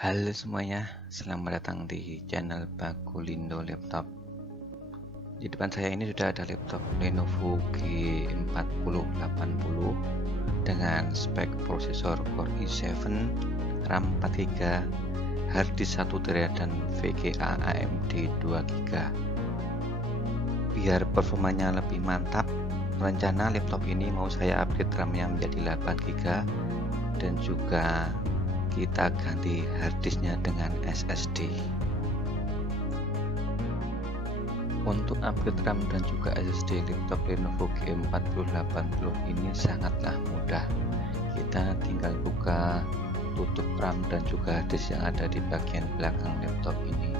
Halo semuanya, selamat datang di channel Bagulindo Laptop. Di depan saya ini sudah ada laptop Lenovo G4080 dengan spek prosesor Core i7, RAM 4GB, harddisk 1TB dan VGA AMD 2GB. Biar performanya lebih mantap, rencana laptop ini mau saya upgrade RAM-nya menjadi 8GB dan juga kita ganti harddisknya dengan SSD. Untuk upgrade RAM dan juga SSD laptop Lenovo G4080 ini sangatlah mudah. Kita tinggal buka, tutup RAM dan juga harddisk yang ada di bagian belakang laptop ini.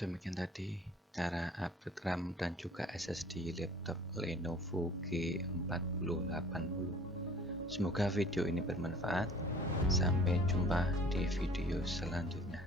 Demikian tadi cara upgrade RAM dan juga SSD laptop Lenovo G4080. Semoga video ini bermanfaat. Sampai jumpa di video selanjutnya.